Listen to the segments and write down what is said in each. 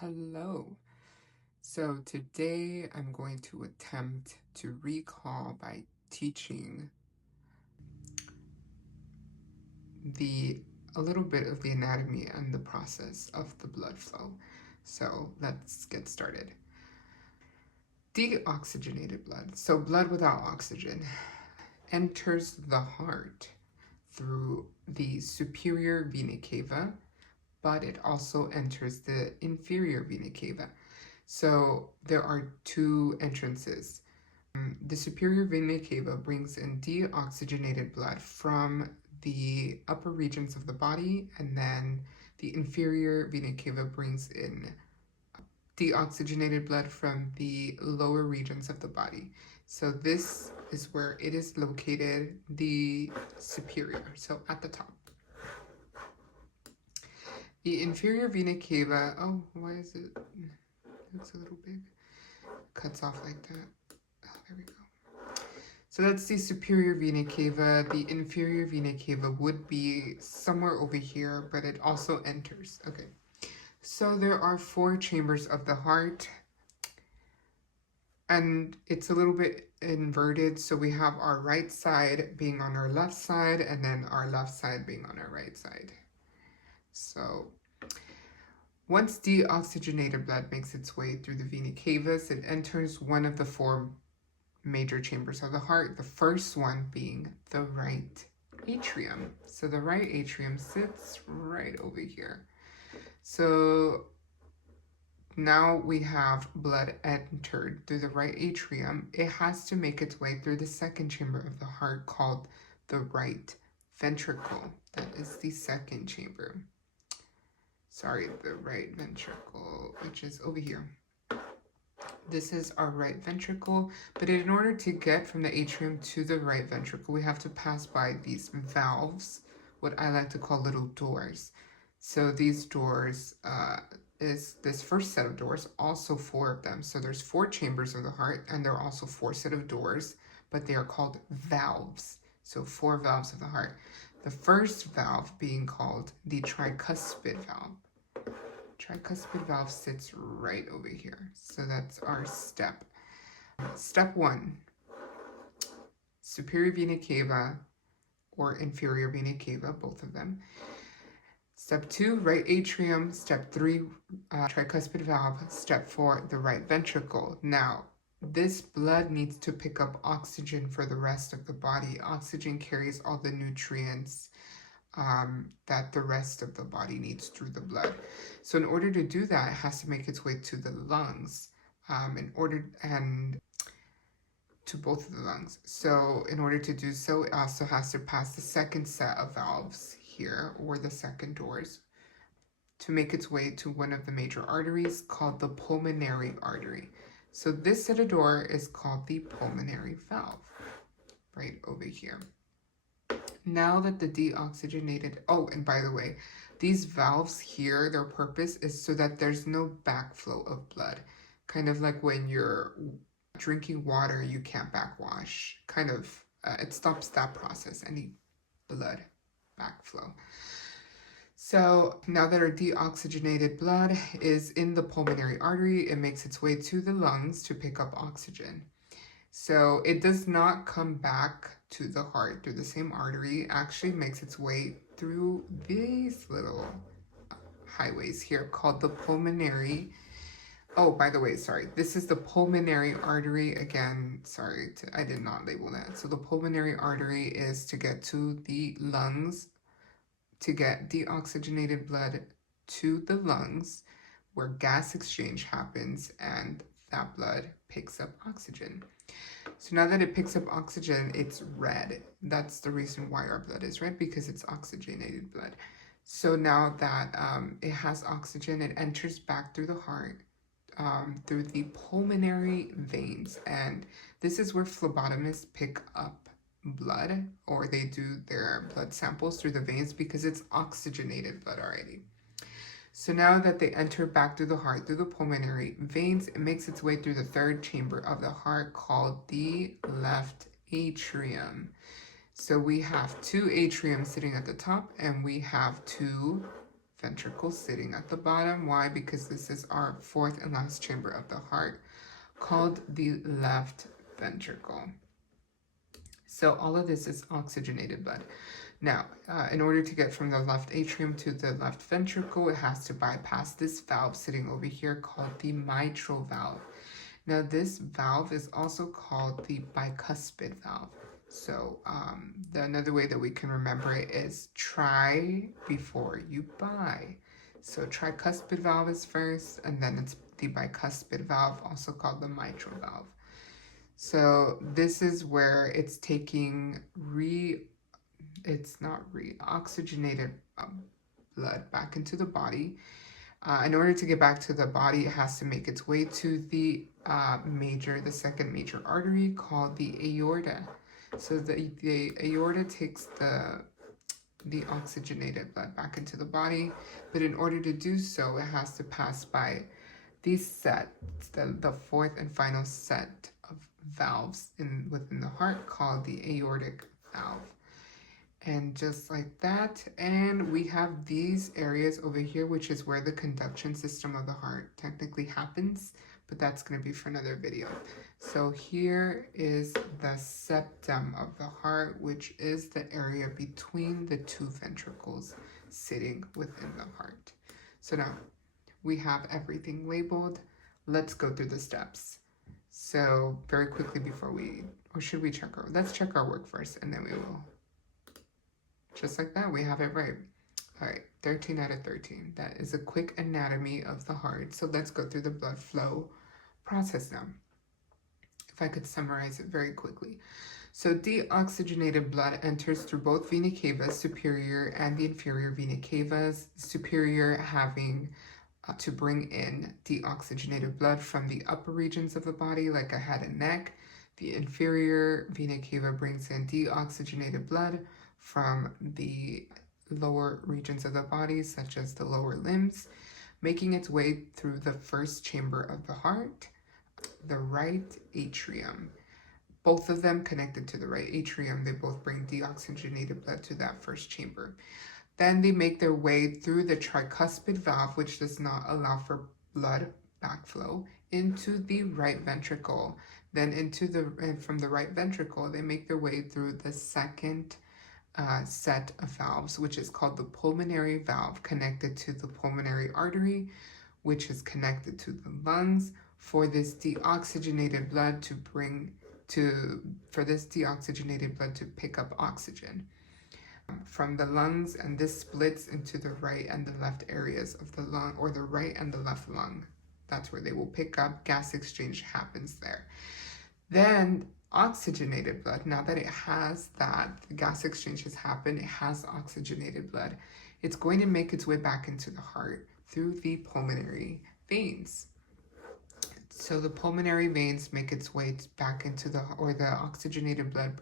Hello. So today I'm going to attempt to recall by teaching a little bit of the anatomy and the process of the blood flow. So let's get started. Deoxygenated blood, so blood without oxygen, enters the heart through the superior vena cava, but it also enters the inferior vena cava. So there are two entrances. The superior vena cava brings in deoxygenated blood from the upper regions of the body, and then the inferior vena cava brings in deoxygenated blood from the lower regions of the body. So this is where it is located, the superior, so at the top. The inferior vena cava, oh, why is it, it's a little big, cuts off like that. Oh, there we go. So that's the superior vena cava. The inferior vena cava would be somewhere over here, but it also enters. Okay. So there are 4 chambers of the heart, and it's a little bit inverted. So we have our right side being on our left side, and then our left side being on our right side. So once deoxygenated blood makes its way through the vena cavas, it enters one of the 4 major chambers of the heart, the first one being the right atrium. So the right atrium sits right over here. So now we have blood entered through the right atrium. It has to make its way through the second chamber of the heart called the right ventricle. That is the second chamber. Sorry, the right ventricle, which is over here. This is our right ventricle, but in order to get from the atrium to the right ventricle, we have to pass by these valves, what I like to call little doors. So these doors is this first set of doors, also 4 of them. So there's 4 chambers of the heart, and there are also 4 set of doors, but they are called valves. So 4 valves of the heart. The first valve being called the tricuspid valve. Tricuspid valve sits right over here. So that's our step. Step 1, superior vena cava or inferior vena cava, both of them. Step 2, right atrium. Step 3, tricuspid valve. Step 4, the right ventricle. Now, this blood needs to pick up oxygen for the rest of the body. Oxygen carries all the nutrients that the rest of the body needs through the blood. So in order to do that, it has to make its way to the lungs, and to both of the lungs. So in order to do so, it also has to pass the second set of valves here, or the second doors, to make its way to one of the major arteries called the pulmonary artery. So this set of door is called the pulmonary valve, right over here. Now that the deoxygenated, oh, and by the way, these valves here, their purpose is so that there's no backflow of blood. Kind of like when you're drinking water, you can't backwash. Kind of, it stops that process, any blood backflow. So now that our deoxygenated blood is in the pulmonary artery, it makes its way to the lungs to pick up oxygen. So it does not come back to the heart through the same artery. It actually makes its way through these little highways here called the pulmonary. Oh, by the way, sorry. This is the pulmonary artery. Again, sorry, I did not label that. So the pulmonary artery is to get to the lungs, to get deoxygenated blood to the lungs, where gas exchange happens and that blood picks up oxygen. So now that it picks up oxygen, it's red. That's the reason why our blood is red, because it's oxygenated blood. So now that it has oxygen, it enters back through the heart, through the pulmonary veins. And this is where phlebotomists pick up blood, or they do their blood samples through the veins, because it's oxygenated blood already. So now that they enter back through the heart, through the pulmonary veins, it makes its way through the third chamber of the heart called the left atrium. So we have 2 atriums sitting at the top, and we have 2 ventricle sitting at the bottom. Why? Because this is our fourth and last chamber of the heart, called the left ventricle. So all of this is oxygenated blood. Now, in order to get from the left atrium to the left ventricle, it has to bypass this valve sitting over here called the mitral valve. Now, this valve is also called the bicuspid valve. So another way that we can remember it is try before you buy. So tricuspid valve is first, and then it's the bicuspid valve, also called the mitral valve. So this is where it's taking oxygenated blood back into the body. In order to get back to the body, it has to make its way to the second major artery called the aorta. So the aorta takes the oxygenated blood back into the body, but in order to do so, it has to pass by these sets, the fourth and final set of valves within the heart called the aortic valve. And just like that, and we have these areas over here, which is where the conduction system of the heart technically happens, but that's going to be for another video. So here is the septum of the heart, which is the area between the two ventricles sitting within the heart. So now we have everything labeled. Let's go through the steps. So very quickly should we check let's check our work first, and then we will. Just like that, we have it right. All right, 13 out of 13. That is a quick anatomy of the heart. So let's go through the blood flow process now. If I could summarize it very quickly. So deoxygenated blood enters through both vena cava superior and the inferior vena cavas, superior having to bring in deoxygenated blood from the upper regions of the body like a head and neck. The inferior vena cava brings in deoxygenated blood from the lower regions of the body, such as the lower limbs, making its way through the first chamber of the heart, the right atrium. Both of them connected to the right atrium, they both bring deoxygenated blood to that first chamber. Then they make their way through the tricuspid valve, which does not allow for blood backflow, into the right ventricle. Then from the right ventricle, they make their way through the second set of valves, which is called the pulmonary valve, connected to the pulmonary artery, which is connected to the lungs, for this deoxygenated blood to pick up oxygen from the lungs, and this splits into the right and the left areas of the lung, or the right and the left lung. That's where they will pick up. Gas exchange happens there. Then oxygenated blood, now that the gas exchange has happened, it has oxygenated blood, it's going to make its way back into the heart through the pulmonary veins. So the pulmonary veins make its way back into the oxygenated blood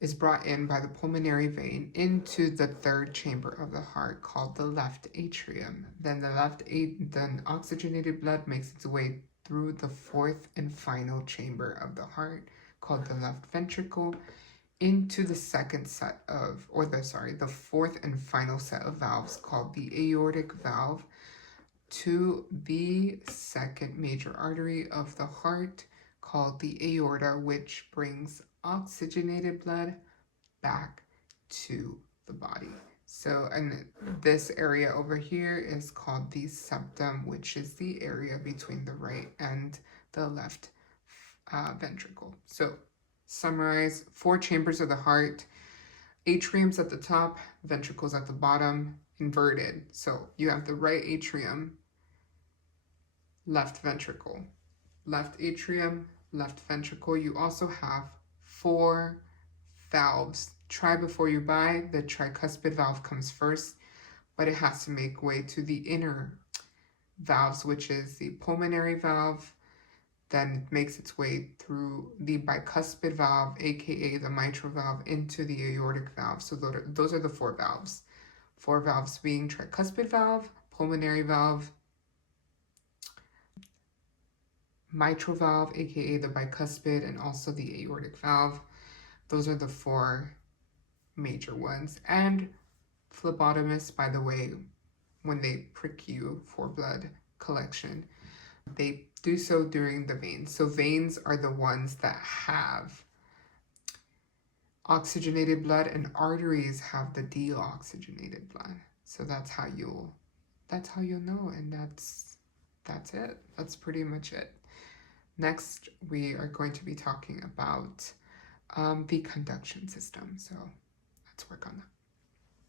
is brought in by the pulmonary vein into the third chamber of the heart called the left atrium. Then then oxygenated blood makes its way through the fourth and final chamber of the heart called the left ventricle into the the fourth and final set of valves called the aortic valve, to the second major artery of the heart called the aorta, which brings oxygenated blood back to the body. So, and this area over here is called the septum, which is the area between the right and the left ventricle. So, summarize: 4 chambers of the heart, atriums at the top, ventricles at the bottom, inverted. So, you have the right atrium, left ventricle, left atrium, left ventricle. You also have 4 valves. Try before you buy. The tricuspid valve comes first, but it has to make way to the inner valves, which is the pulmonary valve. Then it makes its way through the bicuspid valve, aka the mitral valve, into the aortic valve. So those are the 4 valves. 4 valves being tricuspid valve, pulmonary valve, mitral valve, aka the bicuspid, and also the aortic valve. Those are the 4 major ones. And Phlebotomists, by the way, when they prick you for blood collection, they do so during the veins. So veins are the ones that have oxygenated blood, and arteries have the deoxygenated blood. So that's how you'll know, and that's it. That's pretty much it. Next, we are going to be talking about the conduction system. So let's work on that.